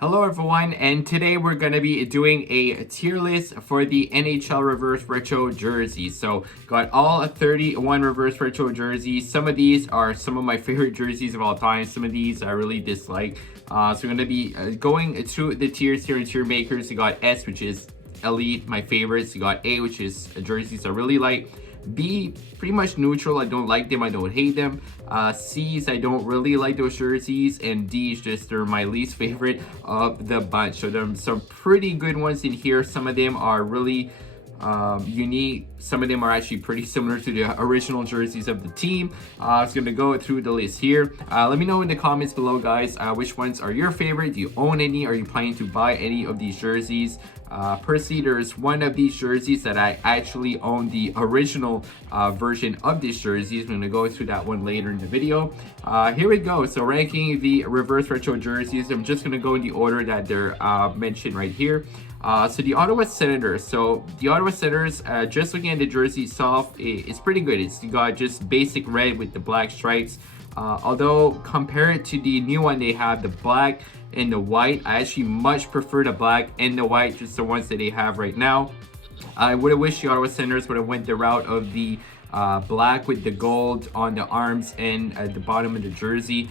Hello everyone, and today we're going to be doing a tier list for the NHL reverse retro jerseys. So got all 31 reverse retro jerseys. Some of these are some of my favorite jerseys of all time. Some of these I really dislike. So we're going to be going through the tiers here in tier makers. You got S, which is elite, my favorites. You got A, which is jerseys I really like. B, pretty much neutral. I don't like them, I don't hate them. C's, I don't really like those jerseys. And D is just they're my least favorite of the bunch. So there are some pretty good ones in here. Some of them are really unique. Some of them are actually pretty similar to the original jerseys of the team. I was going to go through the list here. Let me know in the comments below, guys, which ones are your favorite. Do you own any? Are you planning to buy any of these jerseys? Personally, there's one of these jerseys that I actually own the original version of this jersey. I'm going to go through that one later in the video. Here we go. So ranking the reverse retro jerseys, I'm just going to go in the order that they're mentioned right here. So the Ottawa Senators. So the Ottawa Senators, just looking at the jersey itself, it's pretty good. It's got just basic red with the black stripes. Although compared to the new one, they have the black and the white. I actually much prefer the black and the white, just the ones that they have right now. I would have wished the Ottawa Senators would have went the route of the black with the gold on the arms and at the bottom of the jersey.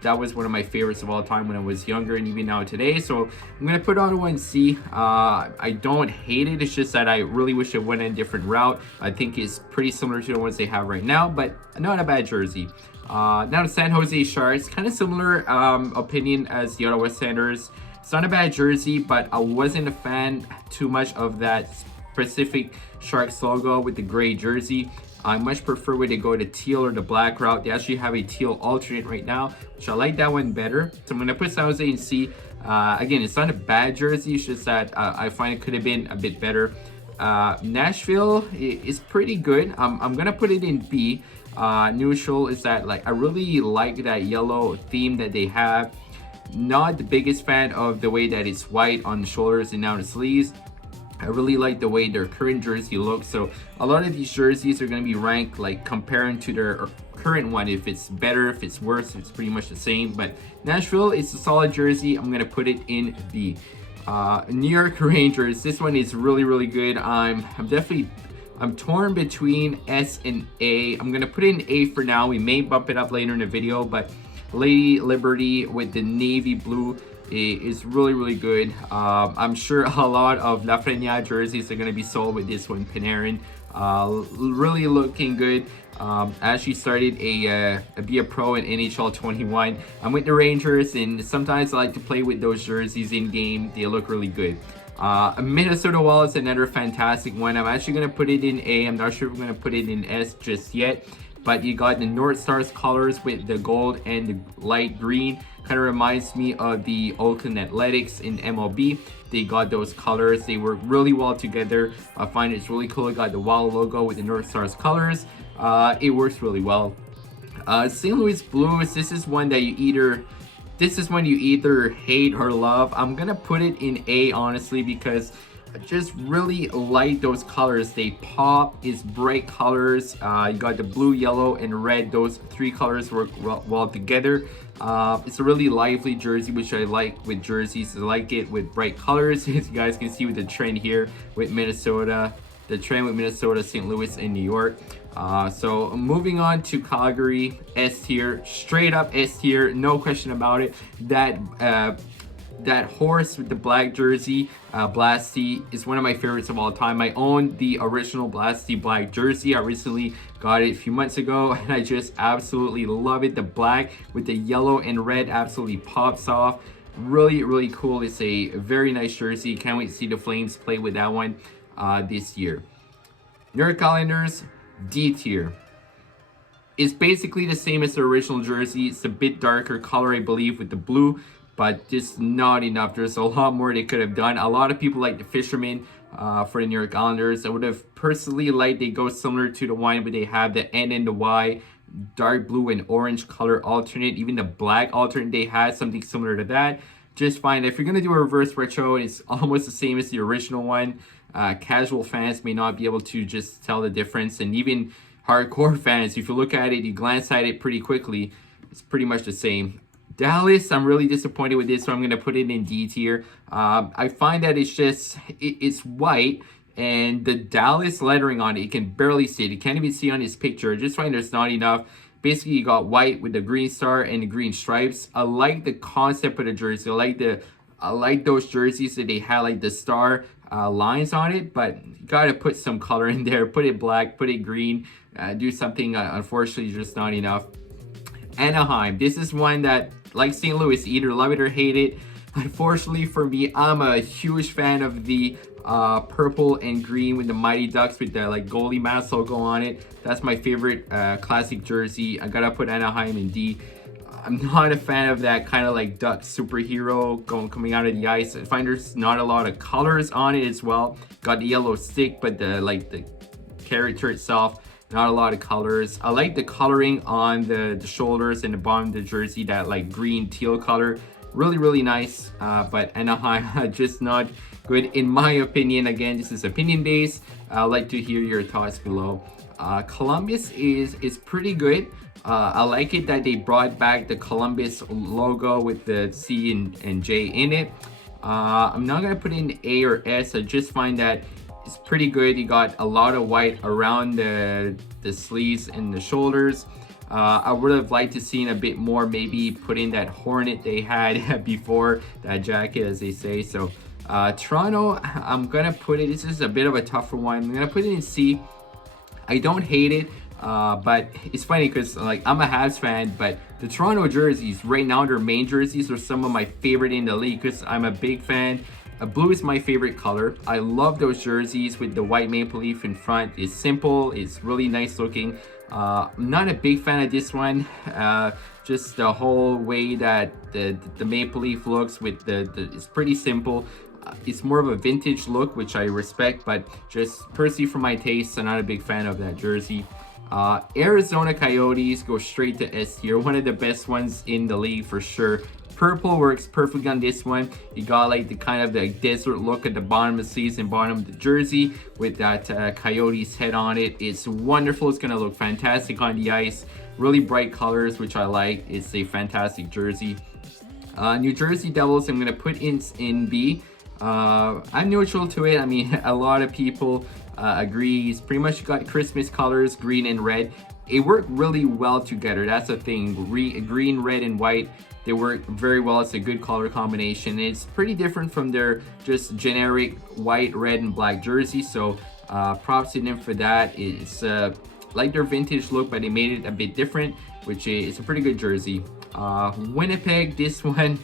That was one of my favorites of all time when I was younger and even now today. So I'm going to put Ottawa in C. I don't hate it. It's just that I really wish it went a different route. I think it's pretty similar to the ones they have right now, but not a bad jersey. Now the San Jose Sharks, kind of similar opinion as the Ottawa Senators. It's not a bad jersey, but I wasn't a fan too much of that specific Sharks logo with the gray jersey. I much prefer when they go to teal or the black route. They actually have a teal alternate right now, which I like that one better. So I'm going to put San Jose in C. Again, it's not a bad jersey. It's just that I find it could have been a bit better. Nashville is pretty good. I'm going to put it in B. Neutral is that, like, I really like that yellow theme that they have. Not the biggest fan of the way that it's white on the shoulders and down the sleeves. I really like the way their current jersey looks. So a lot of these jerseys are going to be ranked like comparing to their current one. If it's better, if it's worse, it's pretty much the same. But Nashville, it's a solid jersey. I'm going to put it in B. New York Rangers, this one is really good. I'm torn between S and A. I'm going to put it in A for now. We may bump it up later in the video, but Lady Liberty with the navy blue is really good. I'm sure a lot of Lafreniere jerseys are going to be sold with this one. Panarin, really looking good. I actually started be a pro in NHL 21. I'm with the Rangers, and sometimes I like to play with those jerseys in game. They look really good. Minnesota Wild is another fantastic one. I'm actually going to put it in A. I'm not sure if I'm going to put it in S just yet. But you got the North Stars colors with the gold and the light green. Kind of reminds me of the Oakland Athletics in MLB. They got those colors. They work really well together. I find it's really cool. I got the Wild logo with the North Stars colors. It works really well. St. Louis Blues. This is one that you either hate or love. I'm gonna put it in A, honestly, because I just really like those colors. They pop. It's bright colors. You got the blue, yellow, and red. Those three colors work well together. It's a really lively jersey, which I like with jerseys. I like it with bright colors. As you guys can see with the trend here with Minnesota, St. Louis, and New York. So moving on to Calgary, S tier, straight up S tier, no question about it. That horse with the black jersey, Blasty, is one of my favorites of all time. I own the original Blasty black jersey. I recently got it a few months ago, and I just absolutely love it. The black with the yellow and red absolutely pops off. Really cool. It's a very nice jersey. Can't wait to see the Flames play with that one this year. New York Islanders, D tier. It's basically the same as the original jersey. It's a bit darker color, I believe, with the blue, but just not enough. There's a lot more they could have done. A lot of people like the Fisherman for the New York Islanders. I would have personally liked they go similar to the one, but they have the N and the Y, dark blue and orange color alternate. Even the black alternate they had, something similar to that. Just fine. If you're going to do a reverse retro, it's almost the same as the original one. Casual fans may not be able to just tell the difference. And even hardcore fans, if you look at it, you glance at it pretty quickly, it's pretty much the same. Dallas, I'm really disappointed with this, so I'm going to put it in D tier. I find that it's white, and the Dallas lettering on it, you can barely see it. You can't even see on his picture. I just find there's not enough. Basically, you got white with the green star and the green stripes. I like the concept of the jersey. I like those jerseys that they have like the star lines on it, but you gotta put some color in there. Put it black, put it green, do something. Unfortunately, just not enough. Anaheim. This is one that, like St. Louis, either love it or hate it. Unfortunately for me, I'm a huge fan of the purple and green with the Mighty Ducks with the like goalie mask logo on it. That's my favorite classic jersey. I gotta put Anaheim in D. I'm not a fan of that kind of like duck superhero coming out of the ice. I find there's not a lot of colors on it as well. Got the yellow stick, but the character itself, not a lot of colors. I like the coloring on the shoulders and the bottom of the jersey, that like green teal color. Really nice, but Anaheim just not good in my opinion. Again, this is opinion based. I'd like to hear your thoughts below. Columbus is pretty good. I like it that they brought back the Columbus logo with the C and J in it. I'm not gonna put in A or S. I just find that it's pretty good. You got a lot of white around the sleeves and the shoulders. I would have liked to seen a bit more, maybe put in that hornet they had before, that jacket as they say. So Toronto, I'm gonna put it, this is a bit of a tougher one. I'm gonna put it in C. I don't hate it, but it's funny because like I'm a Habs fan, but the Toronto jerseys right now, their main jerseys, are some of my favorite in the league because I'm a big fan. Blue is my favorite color. I love those jerseys with the white maple leaf in front. It's simple, it's really nice looking. I'm not a big fan of this one. Just the whole way that the maple leaf looks with it's pretty simple. It's more of a vintage look, which I respect, but just personally for my taste, I'm not a big fan of that jersey. Arizona Coyotes go straight to S tier. One of the best ones in the league for sure. Purple works perfectly on this one. You got like the kind of the desert look at the bottom of the sleeves and bottom of the jersey with that Coyotes head on it. It's wonderful. It's gonna look fantastic on the ice. Really bright colors, which I like. It's a fantastic jersey. New Jersey Devils, I'm gonna put in B. I'm neutral to it. I mean, a lot of people agree. It's pretty much got Christmas colors, green and red. It worked really well together. That's the thing. Green, red, and white. They work very well. It's a good color combination. It's pretty different from their just generic white, red, and black jersey. So props to them for that. It's like their vintage look, but they made it a bit different, which is a pretty good jersey. Winnipeg, this one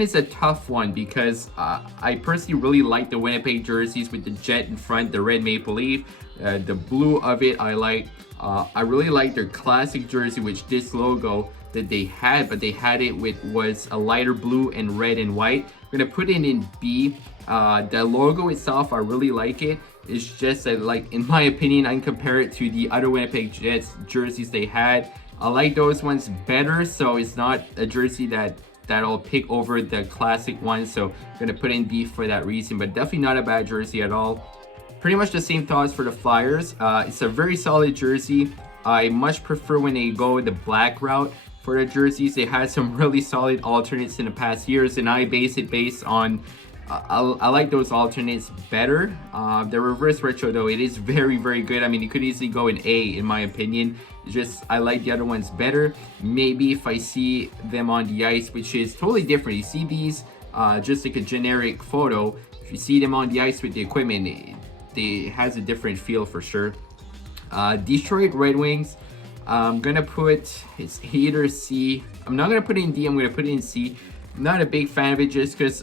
is a tough one because I personally really like the Winnipeg jerseys with the jet in front, the red maple leaf, the blue of it I like. I really like their classic jersey, which this logo that they had, but they had it was a lighter blue and red and white. I'm gonna put it in B. The logo itself, I really like it. It's just that, like, in my opinion, I can compare it to the other Winnipeg Jets jerseys they had. I like those ones better, so it's not a jersey that I'll pick over the classic one. So I'm gonna put in B for that reason, but definitely not a bad jersey at all. Pretty much the same thoughts for the Flyers. It's a very solid jersey. I much prefer when they go the black route for the jerseys. They had some really solid alternates in the past years, and I base it based on I like those alternates better. The reverse retro though, it is very good. I mean, it could easily go in A in my opinion. It's just I like the other ones better. Maybe if I see them on the ice, which is totally different. You see these just like a generic photo. If you see them on the ice with the equipment, it has a different feel for sure. Detroit Red Wings, I'm gonna put, it's either C. I'm not gonna put it in D, I'm gonna put it in C. I'm not a big fan of it just because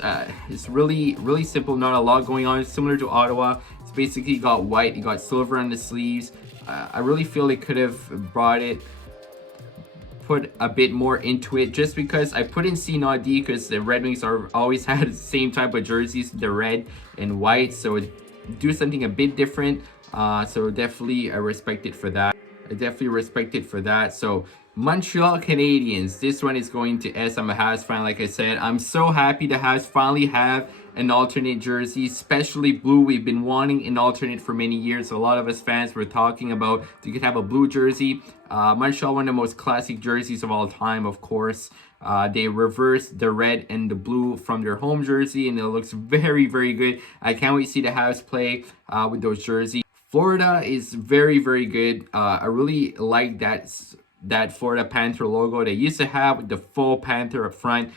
it's really simple, not a lot going on. It's similar to Ottawa. It's basically got white, you got silver on the sleeves. I really feel they could have put a bit more into it, just because I put in C, not D, because the Red Wings are always had the same type of jerseys, the red and white, so do something a bit different. So definitely I respect it for that. So Montreal Canadiens, this one is going to S. I'm a Habs fan, like I said. I'm so happy the Habs finally have an alternate jersey, especially blue. We've been wanting an alternate for many years. A lot of us fans were talking about you could have a blue jersey. Montreal, one of the most classic jerseys of all time, of course. They reversed the red and the blue from their home jersey, and it looks very, very good. I can't wait to see the Habs play with those jerseys. Florida is very, very good. I really like that Florida Panther logo they used to have with the full Panther up front.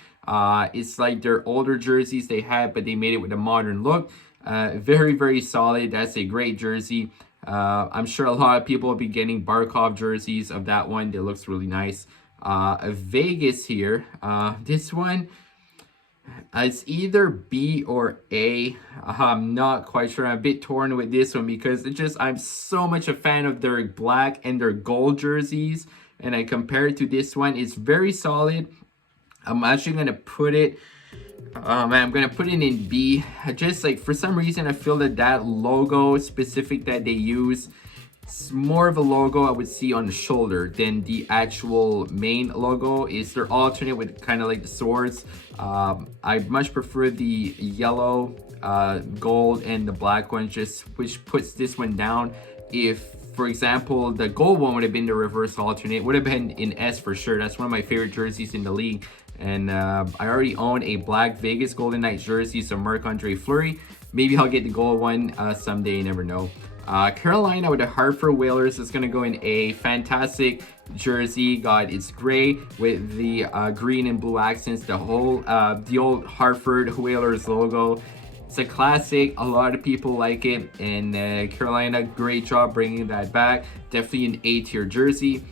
It's like their older jerseys they had, but they made it with a modern look. Very, very solid. That's a great jersey. I'm sure a lot of people will be getting Barkov jerseys of that one. That looks really nice. Vegas here. This one, it's either B or A. I'm not quite sure. I'm a bit torn with this one because I'm so much a fan of their black and their gold jerseys. And I compare it to this one. It's very solid. I'm actually going to put it... I'm gonna put it in B. Just like for some reason I feel that logo specific that they use, it's more of a logo I would see on the shoulder than the actual main logo. Is their alternate with kind of like the swords. I much prefer the yellow, gold, and the black one, which puts this one down. If, for example, the gold one would have been the reverse alternate, would have been in S for sure. That's one of my favorite jerseys in the league. And I already own a black Vegas Golden Knights jersey, so Marc-Andre Fleury. Maybe I'll get the gold one someday, you never know. Carolina with the Hartford Whalers is going to go in A. Fantastic jersey. It's gray with the green and blue accents. The old Hartford Whalers logo. It's a classic. A lot of people like it. And Carolina, great job bringing that back. Definitely an A-tier jersey.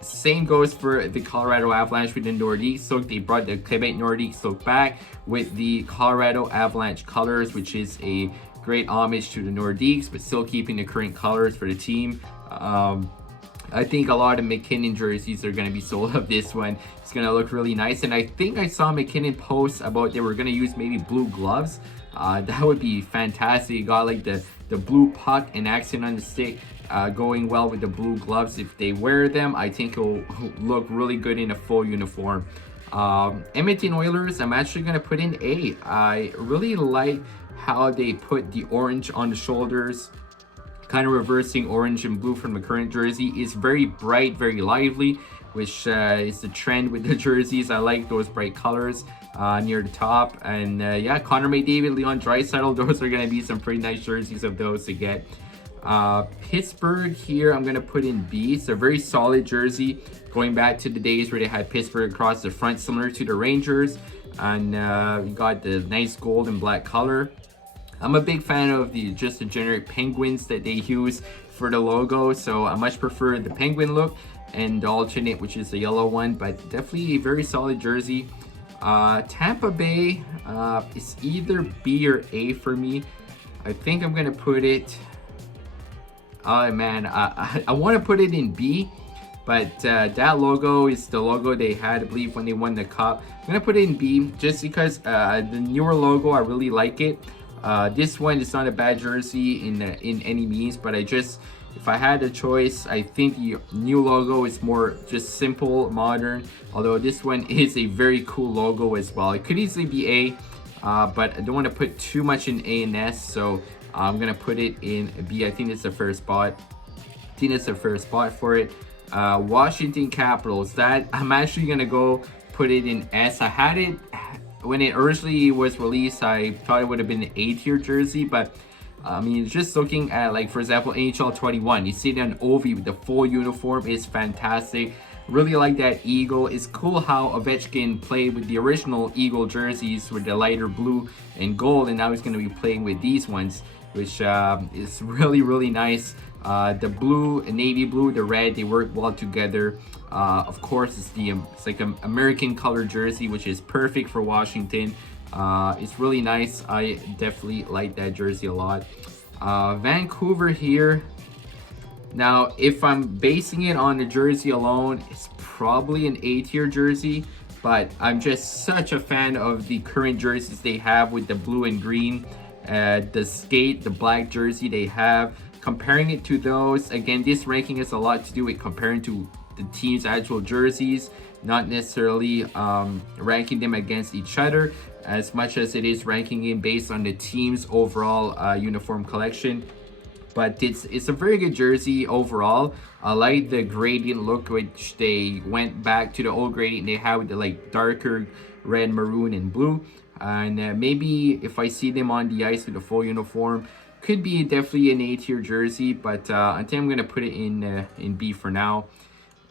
Same goes for the Colorado Avalanche with the Nordique Silk. They brought the Quebec Nordique Silk back with the Colorado Avalanche colors, which is a great homage to the Nordiques, but still keeping the current colors for the team. I think a lot of McKinnon jerseys are going to be sold of this one. It's going to look really nice. And I think I saw McKinnon post about they were going to use maybe blue gloves. That would be fantastic. You got like the blue puck and accent on the stick. Going well with the blue gloves. If they wear them, I think it'll look really good in a full uniform. Edmonton Oilers, I'm actually going to put in A. I really like how they put the orange on the shoulders, kind of reversing orange and blue from the current jersey. It's very bright, very lively, which is the trend with the jerseys. I like those bright colors near the top. And yeah, Connor McDavid, Leon Draisaitl, those are going to be some pretty nice jerseys of those to get. Pittsburgh here, I'm going to put in B. It's a very solid jersey, going back to the days where they had Pittsburgh across the front, similar to the Rangers. And you got the nice gold and black color. I'm a big fan of the generic penguins that they use for the logo, so I much prefer the penguin look and the alternate, which is the yellow one, but definitely a very solid jersey. Tampa Bay is either B or A for me. I think I'm going to put it... Oh man, I want to put it in B, but that logo is the logo they had, I believe, when they won the cup. I'm gonna put it in B just because the newer logo, I really like it. This one is not a bad jersey in any means, but if I had a choice, I think the new logo is more just simple, modern. Although this one is a very cool logo as well. It could easily be A, but I don't want to put too much in A and S, so I'm gonna put it in B. I think it's the first spot. For it. Washington Capitals. That I'm actually gonna go put it in S. I had it when it originally was released. I thought it would have been an A-tier jersey, but I mean, just looking at, like, for example, NHL 21, you see it on Ovi with the full uniform is fantastic. Really like that eagle. It's cool how Ovechkin played with the original eagle jerseys with the lighter blue and gold, and now he's going to be playing with these ones, which is really, really nice. The blue, navy blue, the red, they work well together. Of course, it's like an American color jersey, which is perfect for Washington. It's really nice. I definitely like that jersey a lot. Vancouver here. Now, if I'm basing it on the jersey alone, it's probably an A-tier jersey, but I'm just such a fan of the current jerseys they have with the blue and green. The skate, the black jersey they have. Comparing it to those, again, this ranking has a lot to do with comparing to the team's actual jerseys, not necessarily ranking them against each other, as much as it is ranking them based on the team's overall uniform collection. but it's a very good jersey overall. I like the gradient look, which they went back to the old gradient they had with the like darker red, maroon, and blue. And maybe if I see them on the ice with a full uniform, could be definitely an A tier jersey. But I think I'm gonna put it in B for now.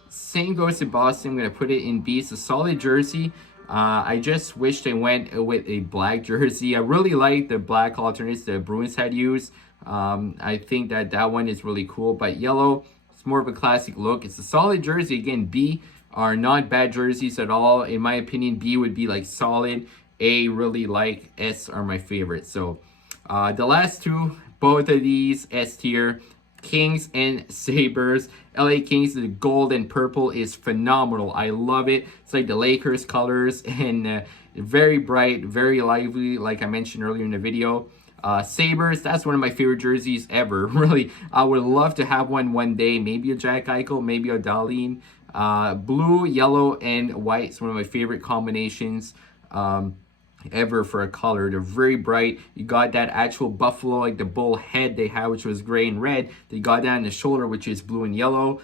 Same goes to Boston. I'm gonna put it in B. It's a solid jersey. I just wish they went with a black jersey. I really like the black alternates the Bruins had used. I think that one is really cool. But yellow, it's more of a classic look. It's a solid jersey. Again, B are not bad jerseys at all. In my opinion, B would be like solid. A really like. S are my favorite. So the last two, both of these S tier. Kings and Sabres. LA Kings, the gold and purple is phenomenal. I love it. It's like the Lakers colors and very bright, very lively, like I mentioned earlier in the video. Sabres, that's one of my favorite jerseys ever. Really, I would love to have one day. Maybe a Jack Eichel, maybe a Dahlin. Blue, yellow, and white is one of my favorite combinations. Ever for a color. They're very bright. You got that actual buffalo, like the bull head they had, which was gray and red. They got that in the shoulder, which is blue and yellow.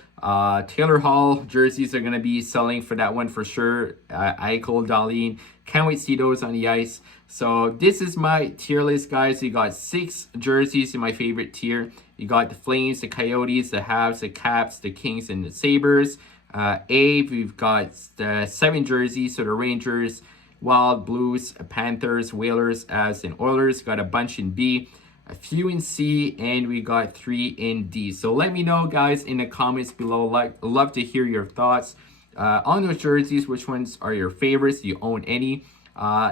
Taylor Hall jerseys are going to be selling for that one for sure. Eichel, Dahlin. Can't wait to see those on the ice. So this is my tier list, guys. You got 6 jerseys in my favorite tier. You got the Flames, the Coyotes, the Habs, the Caps, the Kings, and the Sabres. A, we've got the 7 jerseys, so the Rangers, Wild, Blues, Panthers, Whalers, Avs, and Oilers. Got a bunch in B, a few in C, and we got 3 in D. So let me know, guys, in the comments below. Love to hear your thoughts on those jerseys. Which ones are your favorites? Do you own any?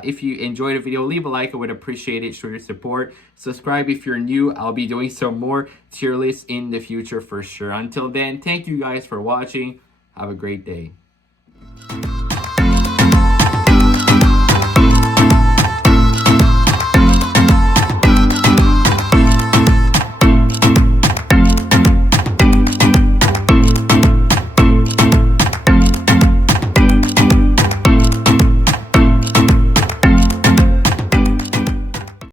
If you enjoyed the video, leave a like. I would appreciate it. Show your support. Subscribe if you're new. I'll be doing some more tier lists in the future for sure. Until then, thank you guys for watching. Have a great day.